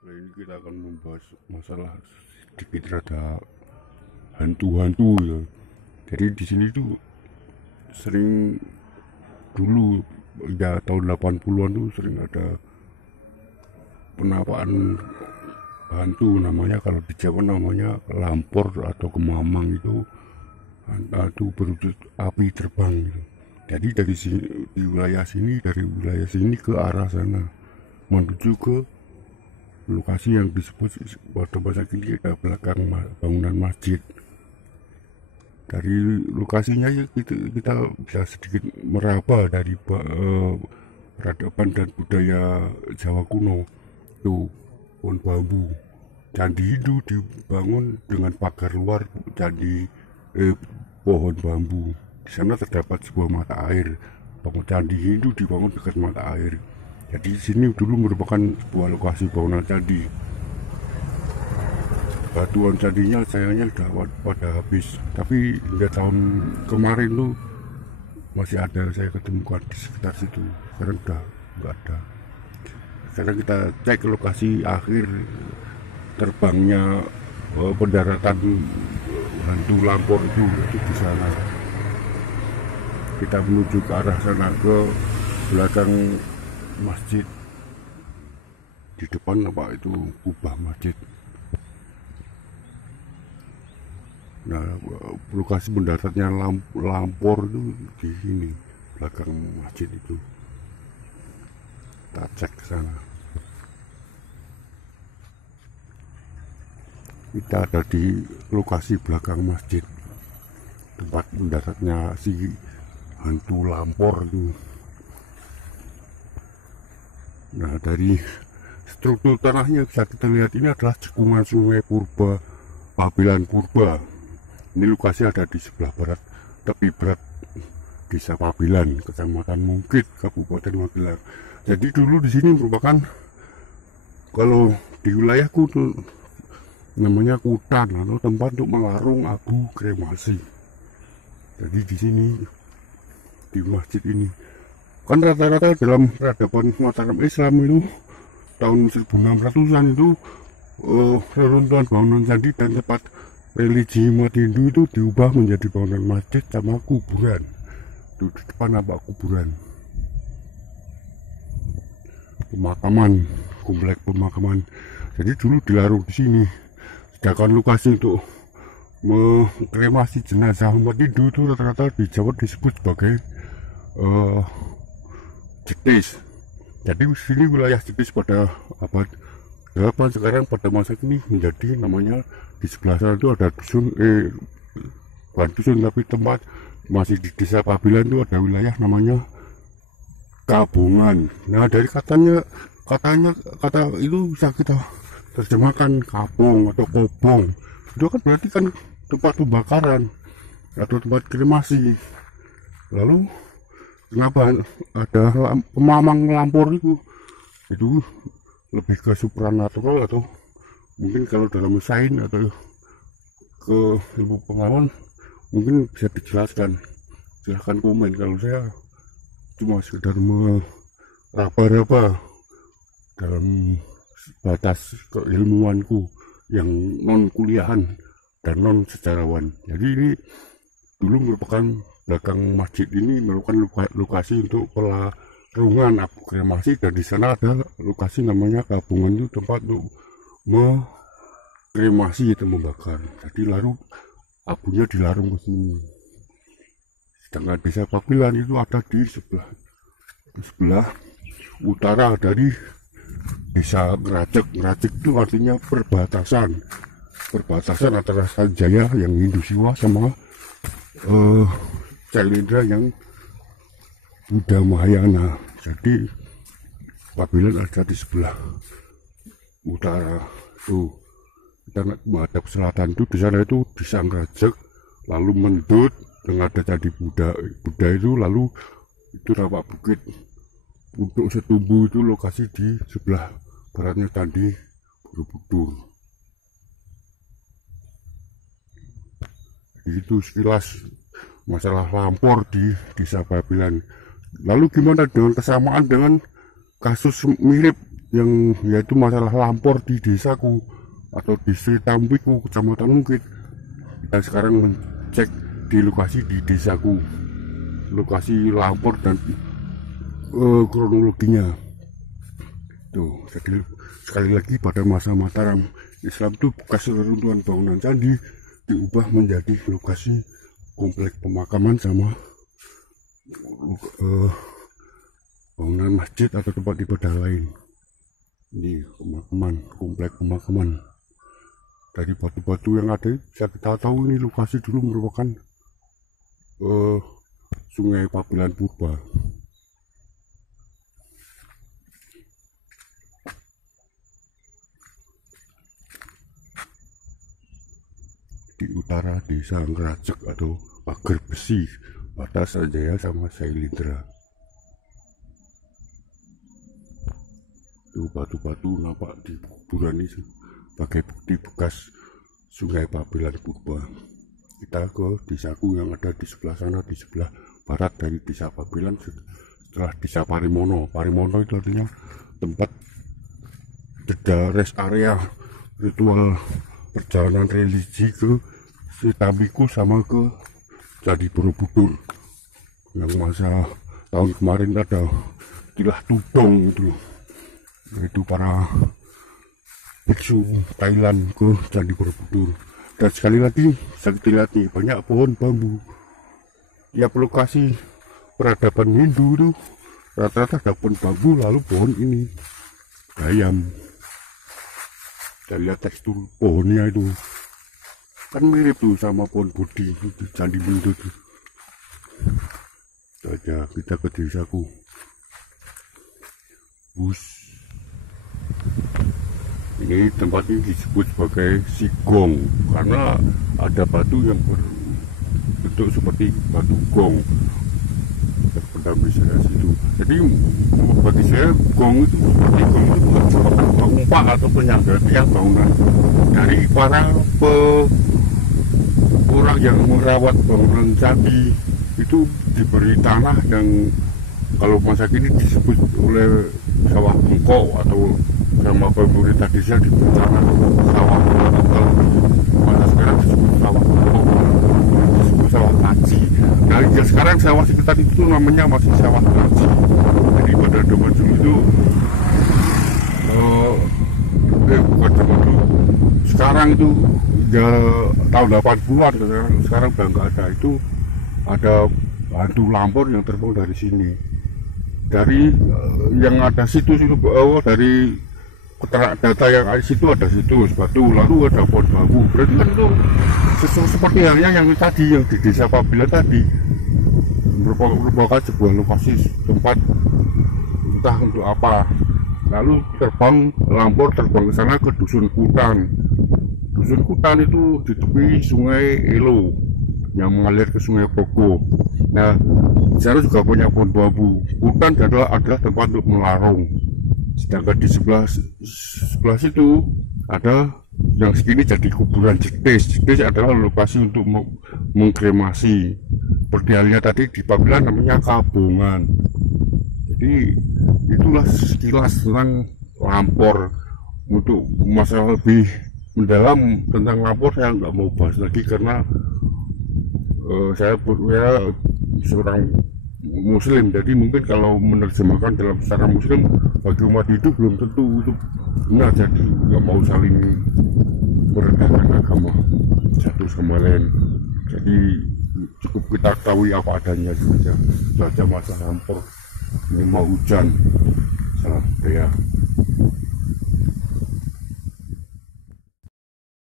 Kali ini kita akan membahas masalah sedikit rada hantu-hantu ya. Jadi di sini tuh sering dulu ya tahun 80-an tuh sering ada penampakan hantu, namanya kalau di Jawa namanya lampor atau kemamang. Itu hantu berwujud api terbang gitu. Jadi dari sini, dari wilayah sini ke arah sana menuju ke lokasi yang disebut pada masa kini ada belakang bangunan masjid. Dari lokasinya ya kita bisa sedikit meraba dari peradaban dan budaya Jawa kuno. Tuh pohon bambu, candi itu dibangun dengan pagar luar pohon bambu. Di sana terdapat sebuah mata air. Bangun candi itu dibangun dekat mata air. Jadi sini dulu merupakan sebuah lokasi bangunan candi. Batuan candinya sayangnya sudah pada habis, tapi hingga tahun kemarin tuh masih ada saya ketemukan di sekitar situ. Sekarang udah nggak ada. Sekarang kita cek lokasi akhir terbangnya pendaratan hantu lampor itu di sana. Kita menuju ke arah sana, ke belakang masjid. Di depan apa itu kubah masjid. Nah, lokasi mendaratnya lampor itu di sini, belakang masjid itu. Kita cek ke sana. Kita ada di lokasi belakang masjid, tempat mendaratnya si hantu lampor itu. Nah, dari struktur tanahnya bisa kita lihat ini adalah cekungan sungai Purba, Pabilan Purba. Ini lokasi ada di sebelah barat tepi barat Desa Pabilan, Kecamatan Mungkit, Kabupaten Magelang. Jadi dulu di sini merupakan, kalau di wilayahku tuh namanya kutan atau tempat untuk melarung abu kremasi. Jadi di sini di masjid ini kan rata-rata dalam peradaban Mataram Islam itu tahun 1600-an itu reruntuhan bangunan candi dan tempat religi umat Hindu itu diubah menjadi bangunan masjid sama kuburan. Itu di depan apa kuburan, pemakaman, komplek pemakaman. Jadi dulu dilarung di sini. Sedangkan lokasi untuk mengkremasi jenazah umat Hindu itu rata-rata di Jawa disebut sebagai Jetis. Jadi sini wilayah Jetis pada abad 8, sekarang pada masa kini menjadi namanya, di sebelah sana itu ada dusun, bukan dusun tapi tempat masih di Desa Pabilan itu ada wilayah namanya Kabungan. Nah, dari kata itu bisa kita terjemahkan kapong atau kobong. Itu kan berarti kan tempat pembakaran atau tempat kremasi. Lalu kenapa ada pemamang lampor itu lebih ke supranatural, atau mungkin kalau dalam sains atau ke ilmu pengalaman mungkin bisa dijelaskan. Silahkan komen. Kalau saya cuma sekedar meraba-raba dalam batas keilmuanku yang non kuliahan dan non sejarawan. Jadi ini dulu merupakan, belakang masjid ini merupakan lokasi untuk pelarungan abu kremasi, dan di sana ada lokasi namanya Kabungan, itu tempat untuk kremasi atau membakar. Jadi lalu abunya dilarung ke sini. Sedangkan Desa Pabilan itu ada di sebelah utara dari Desa Ngerajek. Ngerajek itu artinya perbatasan antara Sanjaya yang Hindu Siwa sama Cailendra yang Buddha Mahayana. Jadi Pabilan ada di sebelah utara tuh. Kita menghadap selatan itu, di sana itu Desa Ngerajek, lalu Mendut dengan ada candi Buddha itu, lalu itu Rawa Bukit. Untuk Setumbu itu lokasi di sebelah baratnya candi Borobudur. Itu sekilas masalah lampor di Desa Pabilan. Lalu gimana dengan kesamaan dengan kasus mirip yang yaitu masalah lampor di desaku atau di Sri Tampiku, Kecamatan Mungkit. Dan sekarang mencek di lokasi di desaku, lokasi lampor dan kronologinya. Tuh, jadi sekali lagi pada masa Mataram Islam itu bekas reruntuhan bangunan candi diubah menjadi lokasi komplek pemakaman sama bangunan masjid atau tempat ibadah lain. Ini pemakaman, komplek pemakaman. Dari batu-batu yang ada bisa kita tahu ini lokasi dulu merupakan Sungai Pabilan Purba. Di utara desa Ngerajek atau Pager Besi, batas Sanjaya sama Sailendra. Tuh batu-batu nampak di kuburan ini sebagai bukti bekas Sungai Pabilan Purba. Kita ke desaku yang ada di sebelah sana, di sebelah barat dari desa Pabilan, setelah desa Parimono. Parimono itu artinya tempat rest area ritual perjalanan religi ke Sri Tampiku sama ke Candi Borobudur. Yang masa tahun kemarin ada Tilah Tudong itu para biksu Thailand ke Candi Borobudur. Dan sekali lagi saya lihat nih banyak pohon bambu. Tiap lokasi peradaban Hindu itu rata-rata ada pohon bambu, lalu pohon ini gayam. Saya lihat tekstur pohonnya itu kan mirip tuh sama pohon Bodhi di Candi Borobudur tuh. Saja kita ke desaku. Bus. Ini tempat ini disebut sebagai Sigong karena ada batu yang berbentuk seperti batu gong terpendam di sana situ. Jadi bagi saya gong itu bukan seperti umpak atau penyangga tiang bangunan dari para orang yang merawat bangunan candi itu diberi tanah yang kalau masa kini disebut oleh sawah bengkok atau sama pemerintah desa diberi tanah sawah bengkok. Kalau masa sekarang disebut sawah bengkok, disebut sawah kaji. Nah ya sekarang sawah sekitar itu namanya masih sawah kaji. Jadi pada zaman dulu itu bukan zaman dulu, sekarang itu ya tahun 80-an sekarang udah nggak ada. Itu ada hantu lampor yang terbang dari sini, dari yang ada situs itu dari data yang ada situ, ada situs batu, lalu ada pohon bambu. Berarti kan itu seperti halnya yang tadi yang di desa Pabilan tadi merupakan sebuah lokasi tempat entah untuk apa. Lalu terbang lampor terbang ke sana ke Dusun Kutan. Dusun Kutan itu di tepi Sungai Elo yang mengalir ke Sungai Pogo. Nah, di sana juga punya pohon bambu. Kutan adalah tempat untuk melarung. Sedangkan di sebelah situ ada yang segini jadi kuburan Jetis. Jetis adalah lokasi untuk mengkremasi. Seperti halnya tadi di Pabilan namanya Kabongan. Jadi itulah sekilas tentang lampor. Untuk masalah lebih mendalam tentang lampor saya nggak mau bahas lagi karena saya seorang Muslim, jadi mungkin kalau menerjemahkan dalam secara Muslim bagi umat hidup belum tentu itu benar. Jadi nggak mau saling merendahkan agama satu sama lain. Jadi cukup kita ketahui apa adanya saja. Saja masa lampor, ini mau hujan, salah ya.